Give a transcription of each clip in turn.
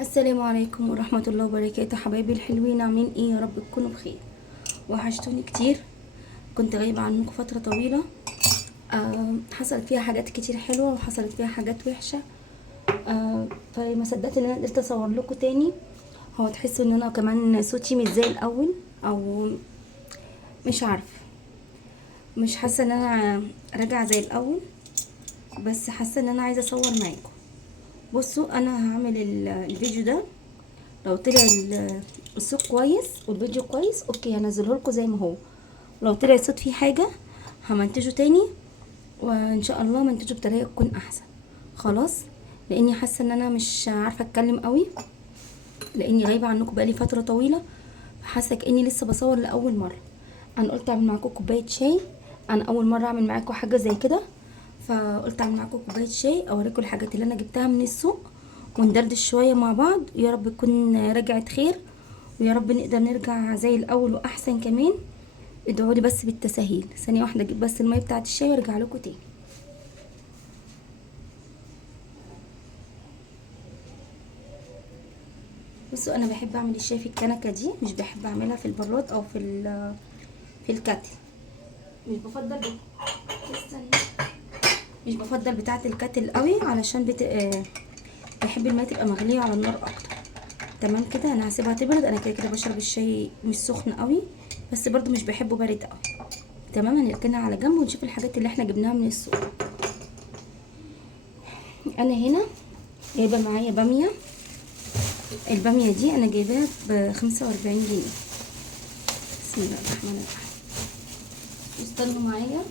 السلام عليكم ورحمة الله وبركاته. حبايبي الحلوين، عاملين ايه؟ يا رب تكونوا بخير. وحشتوني كتير، كنت غايبة عنكم فترة طويلة. حصلت فيها حاجات كتير حلوة وحصلت فيها حاجات وحشة. فما صدقت ان انا قدرت اصور لكم تاني. هو تحسوا ان انا كمان صوتي مش زي الاول، او مش عارفة، مش حاسة ان انا راجعة زي الاول، بس حاسة ان انا عايزة اصور معاكم. بصوا، انا هعمل الفيديو ده. لو طلع الصوت كويس والفيديو كويس اوكي هنزله لكم زي ما هو. لو طلع الصوت فيه حاجه همنتجه تاني، وان شاء الله منتجه بطريقه تكون احسن. خلاص، لاني حاسه ان انا مش عارفه اتكلم قوي، لاني غايبه عنكم بقالي فتره طويله، حاسه كاني لسه بصور لاول مره. انا قلت اعمل معاكم كوبايه شاي، انا اول مره اعمل معاكم حاجه زي كده، فقلت اعمل معاكم كوبايه شاي اوريكم الحاجات اللي انا جبتها من السوق، وندردش شويه مع بعض. يا رب تكون رجعت خير، ويا رب نقدر نرجع زي الاول واحسن كمان. ادعوا لي بس بالتسهيل. ثانيه واحده اجيب بس الميه بتاعه الشاي وارجع لكم تاني. بصوا، انا بحب اعمل الشاي في الكنكه دي، مش بحب اعملها في البراد او في الكاتل. مش بفضل استني. مش بفضل بتاعه الكاتل قوي، علشان بحب الميه تبقى مغليه على النار اكتر. تمام كده، انا هسيبها تبرد. انا كده كده بشرب الشاي مش سخن قوي، بس برضو مش بحبه بارد قوي. تمام، هنركنها على جنب ونشوف الحاجات اللي احنا جبناها من السوق. انا هنا جايبه معايا باميه. الباميه دي انا جايباها ب45 جنيه. بسم الله الرحمن الرحيم. استنوا معايا،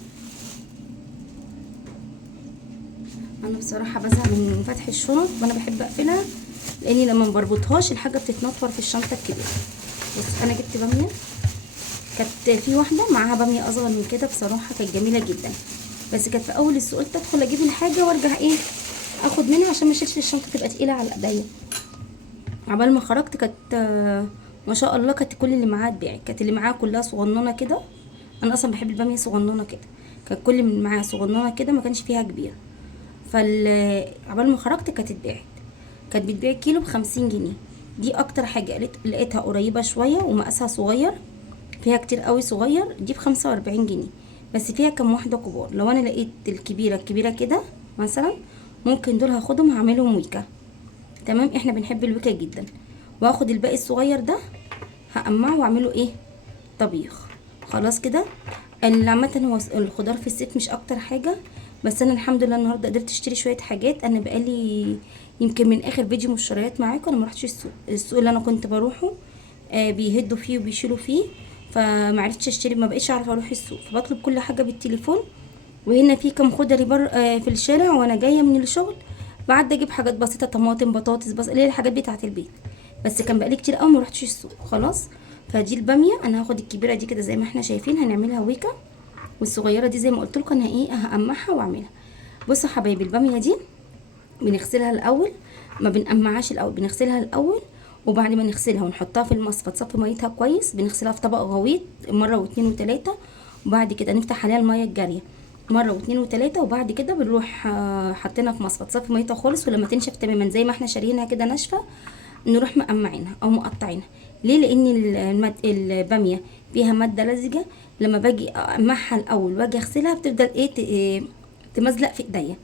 انا بصراحه بزهق من فتح الشنط وانا بحب اقفلها، لاني لما ما بربطهاش الحاجه بتتنطور في الشنطه الكبيره. بص، انا جبت باميه، كانت في واحده معاها باميه اصغر من كده، بصراحه كانت جميله جدا، بس كانت في اول السوق. قلت ادخل اجيب الحاجه وارجع اخد منها عشان ما اشيلش الشنطه تبقى تقيله على ايديا. عبال ما خرجت كانت ما شاء الله كانت كل اللي معاها اتباعت. كانت اللي معاها كلها صغننه كده، انا اصلا بحب الباميه صغننه كده. كانت كل اللي معاها صغننه كده، ما كانش فيها كبيره. عبال ما خرجت كانت اتباعت. كانت بتبيع كيلو ب50 جنيه. دي اكتر حاجه لقيتها قريبه شويه ومقاسها صغير، فيها كتير قوي صغير. دي ب45 جنيه، بس فيها كام واحده كبار. لو انا لقيت الكبيره كده مثلا، ممكن دول هاخدهم هعملهم ويكا. تمام، احنا بنحب الويكا جدا. واخد الباقي الصغير ده هقمعه واعمله طبيخ. خلاص كده. اللي عامه هو الخضار في الست مش اكتر حاجه، بس انا الحمد لله النهارده قدرت اشتري شويه حاجات. انا بقالي يمكن من اخر فيديو مشتريات معاكم انا ما رحتش السوق اللي انا كنت بروحه. بيهدوا فيه وبيشيلوا فيه، فمعرفتش اشتري، ما بقيتش اعرف اروح السوق، فبطلب كل حاجه بالتليفون. وهنا في كام خضري في الشارع وانا جايه من الشغل، بعد اجيب حاجات بسيطه، طماطم، بطاطس، بس اللي هي الحاجات بتاعه البيت. بس كان بقالي كتير قوي ما رحتش السوق. خلاص، فدي الباميه. انا هاخد الكبيره دي كده زي ما احنا شايفين، هنعملها ويكا، والصغيره دي زي ما قلت لكم انا هقمعها واعملها. بصوا حبايبي، الباميه دي بنغسلها الاول، ما بنقمعهاش الاول، بنغسلها الاول، وبعد ما نغسلها ونحطها في المصفى تصفي ميتها كويس، بنغسلها في طبق غويط مره واتنين وتلاته، وبعد كده نفتح عليها الميه الجاريه مره واتنين وتلاته، وبعد كده بنروح حاطينها في مصفى تصفي ميتها خالص. ولما تنشف تماما زي ما احنا شاريينها كده ناشفه، نروح مقمعينها او مقطعينها. ليه؟ لان الباميه فيها ماده لزجه، لما باجي اقمعها الاول واجي اغسلها بتفضل تمزلق في ايديا،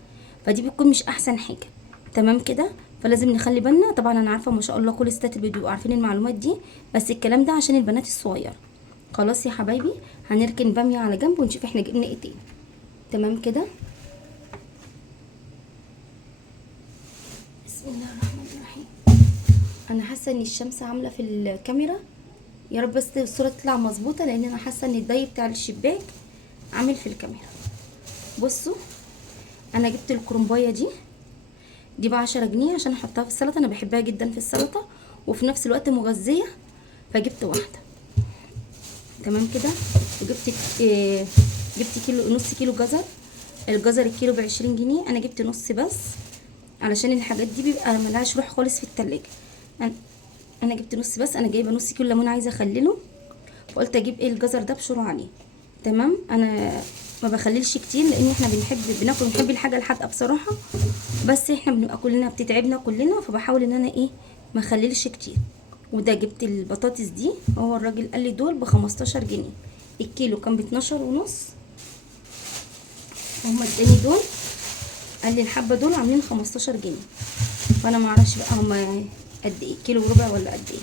فدي بتكون مش احسن حاجه. تمام كده، فلازم نخلي بالنا. طبعا انا عارفه ما شاء الله كل الستات اللي بيبقوا عارفين المعلومات دي، بس الكلام ده عشان البنات الصغيره. خلاص يا حبايبي، هنركن باميه على جنب ونشوف احنا جبنا ايه تاني. تمام كده، بسم الله الرحمن الرحيم. انا حاسه ان الشمس عامله في الكاميرا، يا رب بس الصوره تطلع مظبوطه، لان انا حاسه ان الضي بتاع الشباك عامل في الكاميرا. بصوا، انا جبت الكرنبايه دي ب10 جنيه عشان احطها في السلطه. انا بحبها جدا في السلطه، وفي نفس الوقت مغذيه، فجبت واحده. تمام كده. وجبت جبت نص كيلو جزر. الجزر الكيلو ب20 جنيه، انا جبت نص بس، علشان الحاجات دي بيبقى ملهاش روح خالص في التلاجة. انا أنا جبت نص بس. انا جايبه نص كيلو ليمون عايزه اخلله، فقلت اجيب الجزر ده بشره عليه. تمام، انا ما بخللش كتير، لان احنا بنحب الحاجه الحادقه بصراحه، بس احنا بنبقى كلنا بتتعبنا كلنا، فبحاول ان انا ما خليلش كتير. وده جبت البطاطس دي، هو الراجل قال لي دول ب15 جنيه، الكيلو كان ب12 ونص، هما اداني دول، قال لي الحبه دول عاملين 15 جنيه. فانا معرفش بقى هما قد ايه، كيلو وربع ولا قد ايه.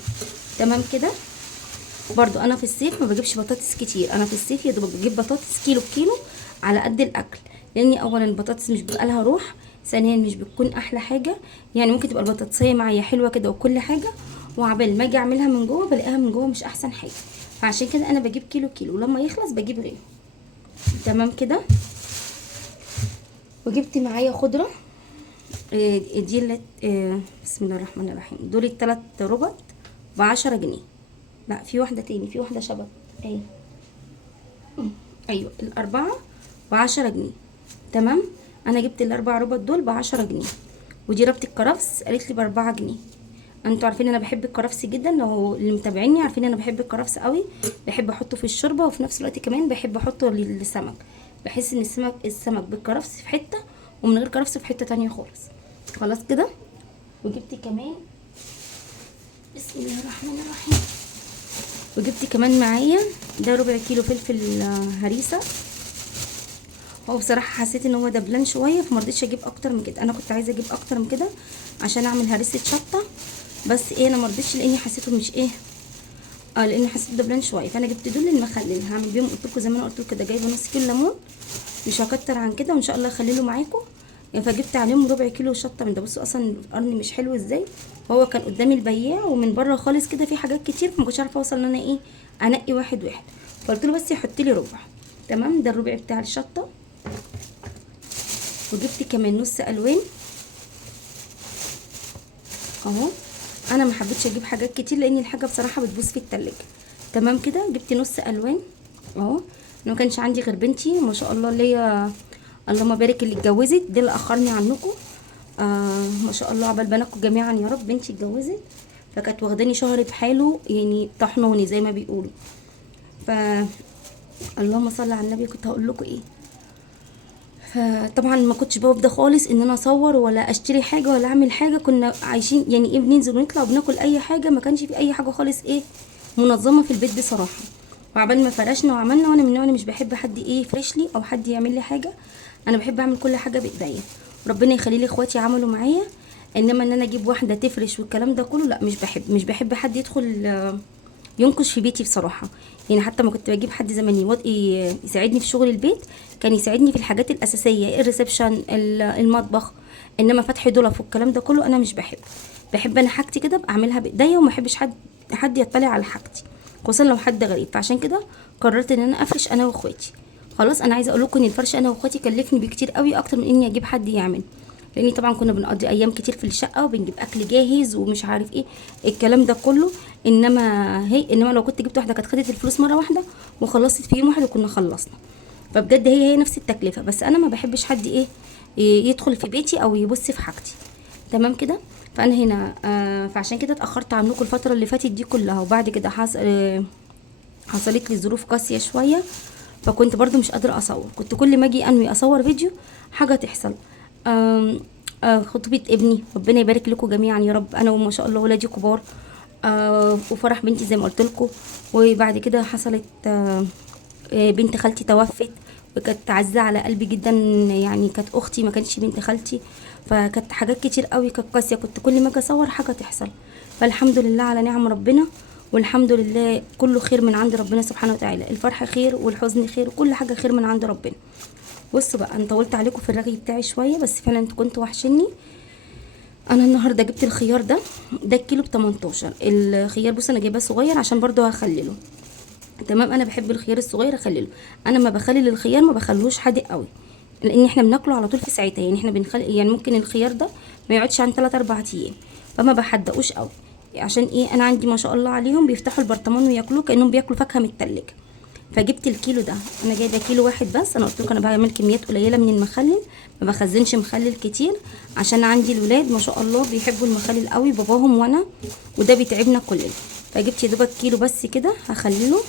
تمام كده. برضو انا في الصيف ما بجيبش بطاطس كتير، انا في الصيف يا دوب بجيب بطاطس كيلو بكيلو على قد الاكل، لاني اولا البطاطس مش بيبقى لها روح، ثانيا مش بتكون احلى حاجه، يعني ممكن تبقى البطاطسيه معايا حلوه كده وكل حاجه، وعبال ما اجي اعملها من جوه بلاقيها من جوه مش احسن حاجه. فعشان كده انا بجيب كيلو كيلو، ولما يخلص بجيب غيره. تمام كده. وجبت معايا خضره، دي اللي بسم الله الرحمن الرحيم، دول التلات ربط ب10 جنيه. لا في واحده تاني، في واحده شبه ايه، ايوه الاربعه ب10 جنيه. تمام. انا جبت الاربع ربط دول ب10 جنيه. ودي ربط الكرفس قالت لي ب4 جنيه. انتوا عارفين انا بحب الكرفس جدا، لو اللي متابعيني عارفين انا بحب الكرفس قوي، بحب احطه في الشوربه، وفي نفس الوقت كمان بحب احطه للسمك، بحس ان السمك بالكرفس في حته، ومن غير كرفس في حته تانية خالص. خلاص كده. وجبت كمان بسم الله الرحمن الرحيم، وجبت كمان معايا ده ربع كيلو فلفل هريسه. هو بصراحه حسيت ان هو دبلان شويه فمرضتش اجيب اكتر من كده، انا كنت عايزه اجيب اكتر من كده عشان اعمل هريسه شطه، بس ايه انا مرضتش لاني حسيته مش ايه، لاني حسيته دبلان شويه. فانا جبت دول المخلل هعمل بيهم، قلت لكم زي ما انا قلت لكم كده، جايبه نص كيلو ليمون، مش هكتر عن كده، وان شاء الله اخليه معاكم يعني. فجبت عليهم ربع كيلو شطه من ده. بصوا اصلا القرن مش حلو ازاي، هو كان قدامي البياع ومن بره خالص كده في حاجات كتير، فما كنتش عارفه اوصل ان انا ايه انقي واحد واحد، فقلت له بس يحط لي ربع. تمام. ده الربع بتاع الشطه. وجبت كمان نص الوان اهو، انا ما حبيتش اجيب حاجات كتير لان الحاجه بصراحه بتبوظ في التلاجة. تمام كده. جبت نص الوان اهو، انا ما كانش عندي غير بنتي ما شاء الله اللي هي اللهم بارك اللي اتجوزت، دي اللي اخرني عنكم. ما شاء الله عقبال بناتكم جميعا يا رب. بنتي اتجوزت فكانت واخداني شهر بحاله، يعني طحنوني زي ما بيقولوا. ف اللهم صل على النبي، كنت هقول لكم ايه، فطبعا ما كنتش بفضى خالص ان انا اصور ولا اشتري حاجه ولا اعمل حاجه، كنا عايشين يعني ايه، بننزل ونطلع وبناكل اي حاجه، ما كانش في اي حاجه خالص ايه منظمه في البيت بصراحه. وعبال ما فرشنا وعملنا، وانا من النوع اللي مش بحب حد ايه يفرش لي او حد يعمل لي حاجه، انا بحب اعمل كل حاجه بايديا. ربنا يخلي لي اخواتي عملوا معايا، انما ان انا اجيب واحده تفرش والكلام ده كله لا، مش بحب حد يدخل ينكش في بيتي بصراحه. يعني حتى ما كنت بجيب حد زمان يساعدني في شغل البيت، كان يساعدني في الحاجات الاساسيه، الريسبشن، المطبخ، انما فتح دولاب والكلام ده كله انا مش بحب انا حاجتي كده ابقى اعملها بايديا، وما احبش حد يطلع على حاجتي، خصوصا لو حد غريب. فعشان كده قررت ان انا افرش انا واخواتي. خلاص. انا عايزه اقول لكم ان الفرش انا واخواتي كلفني بكتير قوي اكتر من اني اجيب حد يعمل، لاني طبعا كنا بنقضي ايام كتير في الشقه وبنجيب اكل جاهز ومش عارف ايه الكلام ده كله. انما لو كنت جبت واحده كانت خدت الفلوس مره واحده وخلصت في يوم واحد وكنا خلصنا. فبجد هي نفس التكلفه، بس انا ما بحبش حد يدخل في بيتي او يبص في حاجتي. تمام كده. فانا هنا فعشان كده اتاخرت عنكم الفتره اللي فاتت دي كلها، وبعد كده حصلت لي ظروف قاسيه شويه، فكنت برضو مش قادره اصور، كنت كل ما اجي انوي اصور فيديو حاجه تحصل. خطوبه ابني، ربنا يبارك لكم جميعا يا رب، انا وما شاء الله ولادي كبار، وفرح بنتي زي ما قلت لكم. وبعد كده حصلت بنت خالتي توفت، وكانت عزيزه على قلبي جدا، يعني كانت اختي ما كانتش بنت خالتي، فكانت حاجات كتير قوي كانت قاسيه، كنت كل ما اجي اصور حاجه تحصل. فالحمد لله على نعم ربنا، والحمد لله كله خير من عند ربنا سبحانه وتعالى، الفرح خير والحزن خير وكل حاجه خير من عند ربنا. بصوا بقى، انا طولت عليكم في الرغي بتاعي شويه، بس فعلا انتوا كنتوا وحشني. انا النهارده جبت الخيار ده الكيلو ب18. الخيار بص انا جايباه صغير عشان برضو هخلله. تمام. انا بحب الخيار الصغير اخلله، انا ما بخلل الخيار ما بخلوش حادق قوي، لان احنا بناكله على طول في ساعتها، يعني احنا يعني ممكن الخيار ده ما يقعدش عن 3 4 ايام، فما بحدقوش قوي. عشان ايه، انا عندي ما شاء الله عليهم بيفتحوا البرطمان وياكلوه كانهم بياكلوا فاكهه من التلاجة. فجبت الكيلو ده، انا جايبه كيلو واحد بس، انا قلت لكم انا بعمل كميات قليله من المخلل، ما بخزنش مخلل كتير، عشان عندي الولاد ما شاء الله بيحبوا المخلل قوي، باباهم وانا، وده بيتعبنا كلنا. فجبت يا دوبك كيلو بس كده هخلله،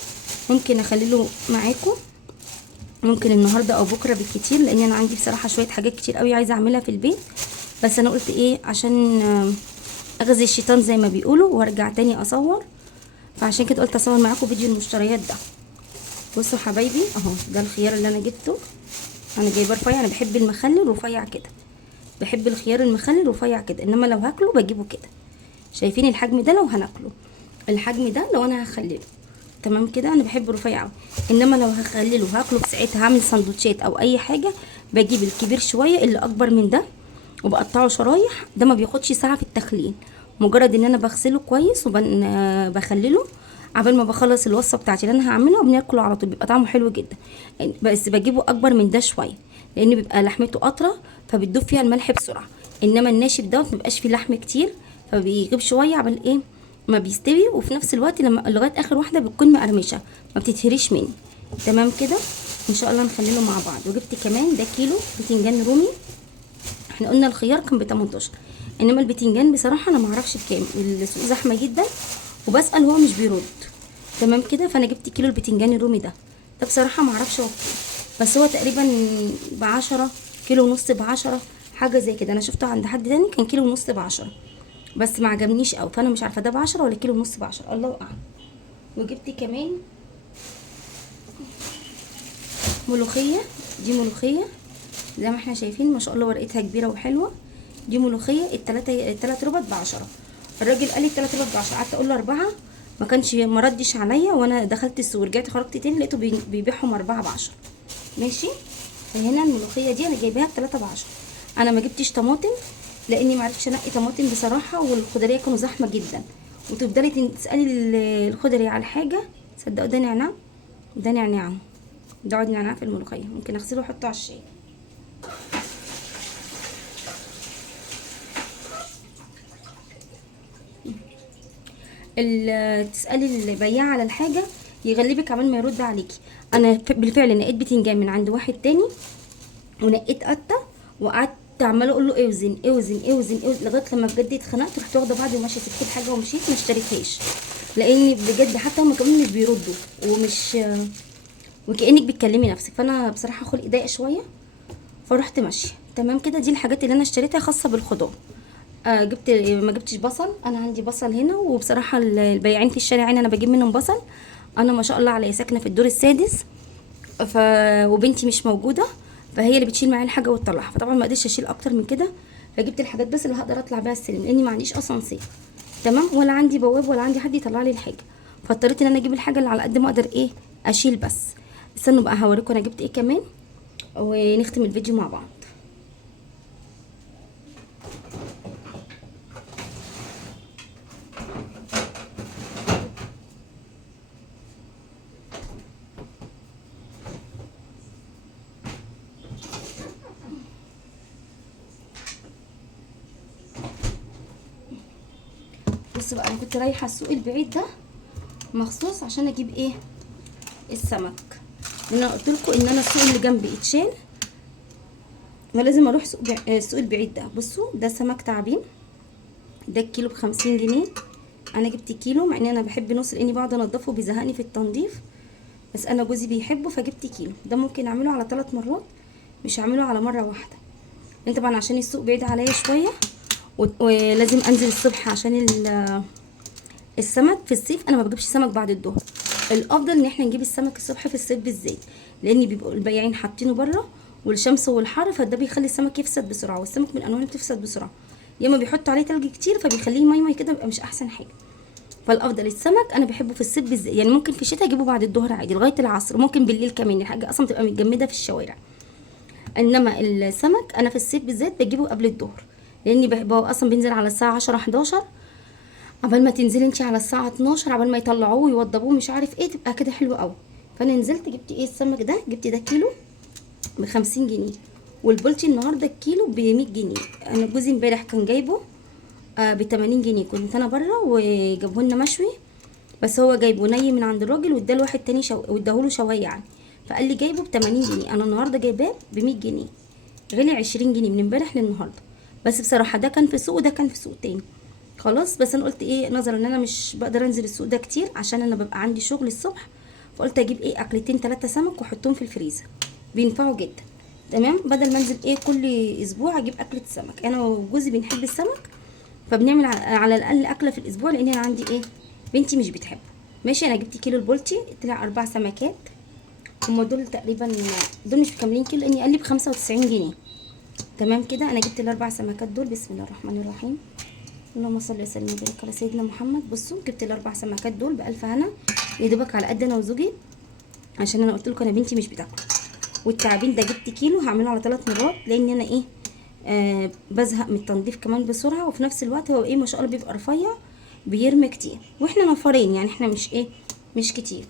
ممكن اخلله معاكم ممكن النهارده او بكره بالكتير، لان انا عندي بصراحه شويه حاجات كتير قوي عايزه اعملها في البيت، بس انا قلت ايه عشان اغزي الشيطان زي ما بيقولوا وارجع تاني اصور. فعشان كده قلت اصور معاكم فيديو المشتريات ده. بصوا حبايبي اهو، ده الخيار اللي انا جبته. انا جايبه رفيع، انا بحب المخلل رفيع كده، بحب الخيار المخلل رفيع كده، انما لو هاكله بجيبه كده. شايفين الحجم ده؟ لو هناكله الحجم ده لو انا هخلله تمام كده، انا بحب رفيع قوي. انما لو هخلله هاكله ساعتها هعمل سندوتشات او اي حاجه، بجيب الكبير شويه اللي اكبر من ده وبقطعه شرايح. ده ما بياخدش ساعه في التخليل، مجرد ان انا بغسله كويس وبخلله عبال ما بخلص الوصفه بتاعتي اللي انا هعملها وبناكله على طول، بيبقى طعمه حلو جدا. بس بجيبه اكبر من ده شويه لان بيبقى لحمته قطره فبتدوب فيها الملح بسرعه. انما الناشف ده مبيبقاش فيه لحم كتير فبيغيب شويه عبال ايه ما بيستوي، وفي نفس الوقت لما لغايه اخر واحده بتكون مقرمشه ما بتتهريش مني. تمام كده ان شاء الله نخلله مع بعض. وجبت كمان ده كيلو بتنجان رومي. احنا قلنا الخيار كان ب 18، انما البتنجان بصراحه انا ما اعرفش بكام، السوق زحمه جدا وبسال هو مش بيرد. تمام كده، فانا جبت كيلو البتنجان الرومي ده. ده بصراحه ما اعرفش هو بكام، بس هو تقريبا ب10، كيلو ونص ب10 حاجه زي كده. انا شفته عند حد تاني كان كيلو ونص ب10 بس ما عجبنيش قوي، فانا مش عارفه ده ب10 ولا كيلو ونص ب10، الله اعلم. وجبت كمان ملوخيه. دي ملوخيه زي ما احنا شايفين ما شاء الله ورقتها كبيره وحلوه. دي ملوخيه التلات ربط ب10. الراجل قال لي التلات ربط ب10، قعدت اقول له 4، ما ردش عليا. وانا دخلت السوق رجعت خرجت تاني لقيته بيبيعهم 4 ب10. ماشي. فهنا الملوخيه دي انا جايباها ب3 ب10. انا ما جبتش طماطم لاني ما عرفتش انقي طماطم بصراحه، والخضريه كانوا زحمه جدا. وتفضلي تسالي الخضري على حاجه، صدقوا ده نعناع، ده نعناع، ده عود نعناع في الملوخيه، ممكن اغسله واحطه على الشاي. تسالي البياع على الحاجه يغلبك عمال ما يرد عليكي. انا بالفعل نقيت بتنجان من عند واحد تاني ونقيت قطه وقعدت عماله اقول له اوزن اوزن اوزن اوزن لغايه لما بجد اتخنقت، رحت واخده بعضي وماشيه، سبت الحاجه ومشيت ما اشتريتهاش. لاني بجد حتى هما كمان مش بيردوا ومش وكانك بتكلمي نفسك، فانا بصراحه خلقي ضايق شويه فرحت ماشيه. تمام كده، دي الحاجات اللي انا اشتريتها خاصه بالخضار. ما جبتش بصل. انا عندي بصل هنا، وبصراحه البياعين في الشارع هنا انا بجيب منهم بصل. انا ما شاء الله عليا ساكنه في الدور السادس، وبنتي مش موجوده، فهي اللي بتشيل معايا الحاجه وتطلعها، فطبعا ما قدرتش اشيل اكتر من كده، فجبت الحاجات بس اللي هقدر اطلع بيها السلم لاني ما عنديش اسانسير. تمام، ولا عندي بواب ولا عندي حد يطلع لي الحاجه، فاضطريت ان انا اجيب الحاجه اللي على قد ما اقدر ايه اشيل بس. استنوا بقى هوريكم انا جبت ايه كمان ونختم الفيديو مع بعض. بص بقى، انا كنت رايحه السوق البعيد ده مخصوص عشان اجيب ايه السمك، لان انا قلت لكم ان انا السوق اللي جنبي اتشال فلازم اروح السوق البعيد ده. بصوا ده سمك تعابين، ده الكيلو ب50 جنيه. انا جبت كيلو مع ان انا بحب نص لاني بقعد انضفه بيزهقني في التنظيف، بس انا جوزي بيحبه فجبت كيلو. ده ممكن اعمله على 3 مرات، مش هعمله على مره واحده، لان طبعا عشان السوق بعيد عليا شويه ولازم انزل الصبح عشان السمك في الصيف انا ما بجيبش سمك بعد الظهر. الافضل ان احنا نجيب السمك الصبح في الصيف بالذات، لان بيبقوا البياعين حاطينه بره والشمس والحر، فده بيخلي السمك يفسد بسرعه، والسمك من الانواع اللي بتفسد بسرعه، يا اما بيحطوا عليه تلج كتير فبيخليه مي كده، بيبقى مش احسن حاجه. فالافضل السمك انا بحبه في الصيف بالذات، يعني ممكن في الشتاء اجيبه بعد الظهر عادي لغايه العصر، ممكن بالليل كمان، الحاجه اصلا بتبقى متجمده في الشوارع. انما السمك انا في الصيف بالذات بجيبه قبل الظهر، لاني بحبه اصلا بينزل على الساعه 10 11، عبال ما تنزلي انتي على الساعه 12 عبال ما يطلعوه ويوضبوه مش عارف ايه، تبقى كده حلوه قوي. فانا نزلت جبت ايه السمك ده، جبت ده كيلو ب50 جنيه، والبولتي النهارده الكيلو ب100 جنيه. انا جوزي امبارح كان جايبه ب80 جنيه، كنت انا بره وجابه لنا مشوي، بس هو جايبه ني من عند الراجل واداه لواحد تاني واداهوله شوايه يعني، فقال لي جايبه ب80 جنيه. انا النهارده جايباه ب100 جنيه، غلي 20 جنيه من امبارح للنهارده. بس بصراحه ده كان في سوق وده كان في سوق تاني خلاص. بس انا قلت ايه، نظرا ان انا مش بقدر انزل السوق ده كتير عشان انا ببقى عندي شغل الصبح، فقلت اجيب ايه اكلتين 3 سمك واحطهم في الفريزر بينفعوا جدا. تمام، بدل ما انزل ايه كل اسبوع اجيب اكله سمك. انا وجوزي بنحب السمك، فبنعمل على الاقل اكله في الاسبوع، لان انا عندي ايه بنتي مش بتحبه. ماشي، انا جبت كيلو البولتي طلع 4 سمكات، هما دول تقريبا، دول مش مكملين كيلو لاني قال لي ب95 جنيه. تمام كده، انا جبت الاربع سمكات دول. بسم الله الرحمن الرحيم، اللهم صل وسلم وبارك على سيدنا محمد. بصوا جبت الاربع سمكات دول بألف هنا، يا دوبك على قد انا وزوجي، عشان انا قلت لكم انا بنتي مش بتاكل. والتعابين ده جبت كيلو هعمله على 3 مرات، لان انا ايه بزهق من التنظيف كمان بسرعه، وفي نفس الوقت هو ايه ما شاء الله بيبقى رفيع، بيرمي كتير، واحنا نفرين يعني احنا مش ايه مش كتير.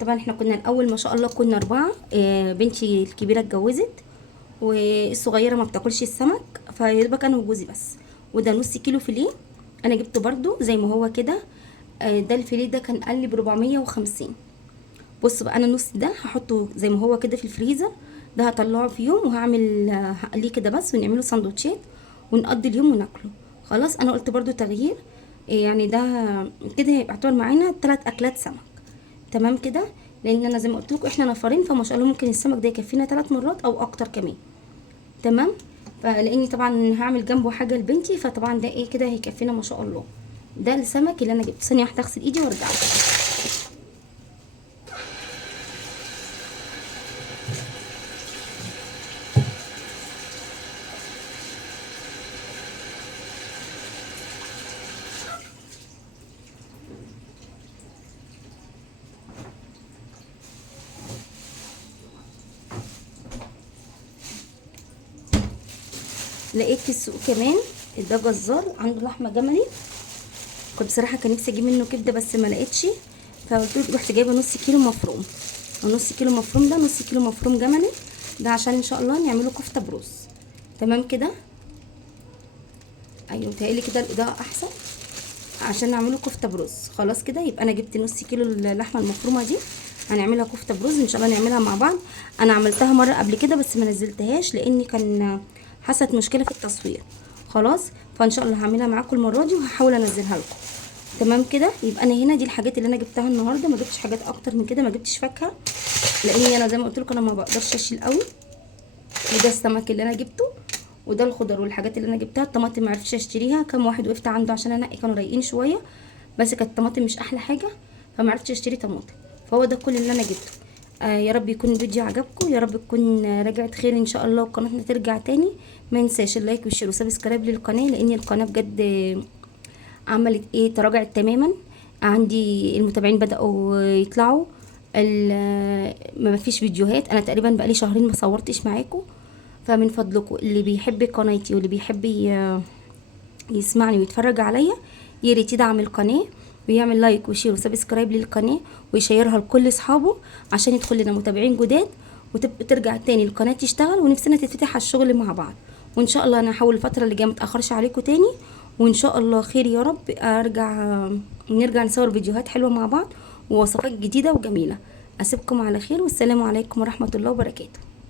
طبعا احنا كنا الاول ما شاء الله كنا 4. بنتي الكبيره اتجوزت، والصغيره ما بتاكلش السمك، فيبقى انا وجوزي بس. وده نص كيلو فيليه انا جبته برضو زي ما هو كده. ده الفيليه ده كان قال لي ب450. بص بقى، انا النص ده هحطه زي ما هو كده في الفريزر، ده هطلعه في يوم وهعمل هقليه كده بس، ونعمله سندوتشات ونقضي اليوم وناكله. خلاص، انا قلت برضو تغيير يعني ده كده هيبقى يعتبر معانا 3 اكلات سمك. تمام كده، لان انا زي ما قلت لكم احنا نفرين، فما شاء الله ممكن السمك ده يكفينا 3 مرات او اكتر كمان. تمام، فلاني طبعا هعمل جنبه حاجه لبنتي، فطبعا ده ايه كده هيكفينا ما شاء الله. ده السمك اللي انا جبته. ثانيه واحده اغسل ايدي وارجع. لقيت في السوق كمان ده جزار عنده لحمه جملي، كنت بصراحه كان نفسي اجيب منه كبده بس ما لقيتش، فقلت له رحت جايبه نص كيلو مفروم. ونص كيلو مفروم ده نص كيلو مفروم جملي، ده عشان ان شاء الله نعمله كفته بروز. تمام كده، ايوه متهيألي كده الاضاءه احسن عشان نعمله كفته بروز. خلاص كده، يبقى انا جبت نص كيلو اللحمه المفرومه دي، هنعملها كفته بروز ان شاء الله نعملها مع بعض. انا عملتها مره قبل كده بس ما نزلتهاش لاني كان حصلت مشكله في التصوير. خلاص، فان شاء الله هعملها معاكم المره دي وهحاول انزلها لكم. تمام كده، يبقى انا هنا دي الحاجات اللي انا جبتها النهارده، ما جبتش حاجات اكتر من كده، ما جبتش فاكهه لاني انا زي ما قلت لكم انا ما بقدرش اشيل قوي. وده السمك اللي انا جبته، وده الخضر والحاجات اللي انا جبتها. الطماطم ما عرفتش اشتريها، كام واحد وقفت عنده عشان انقي كانوا رايقين شويه، بس كانت الطماطم مش احلى حاجه، فما عرفتش اشتري طماطم. فهو ده كل اللي انا جبته. يا رب يكون الفيديو عجبكم، يا رب تكون رجعت خير ان شاء الله وقناتنا ترجع تاني. ما ينساش اللايك والشير وسبسكرايب للقناه، لان القناه بجد عملت ايه تراجعت تماما. عندي المتابعين بدأوا يطلعوا، ما فيش فيديوهات، انا تقريبا بقالي شهرين ما صورتش معاكم. فمن فضلكم اللي بيحب قناتي واللي بيحب يسمعني ويتفرج عليا، يا ريت يدعم القناه ويعمل لايك وشير وسبسكرايب للقناه ويشيرها لكل اصحابه عشان يدخل لنا متابعين جداد، وترجع تاني القناه تشتغل ونفسنا تتفتح على الشغل مع بعض. وان شاء الله انا هحاول الفتره اللي جايه ما اتاخرش عليكم تاني، وان شاء الله خير يا رب. نرجع نصور فيديوهات حلوه مع بعض ووصفات جديده وجميله. اسيبكم على خير، والسلام عليكم ورحمه الله وبركاته.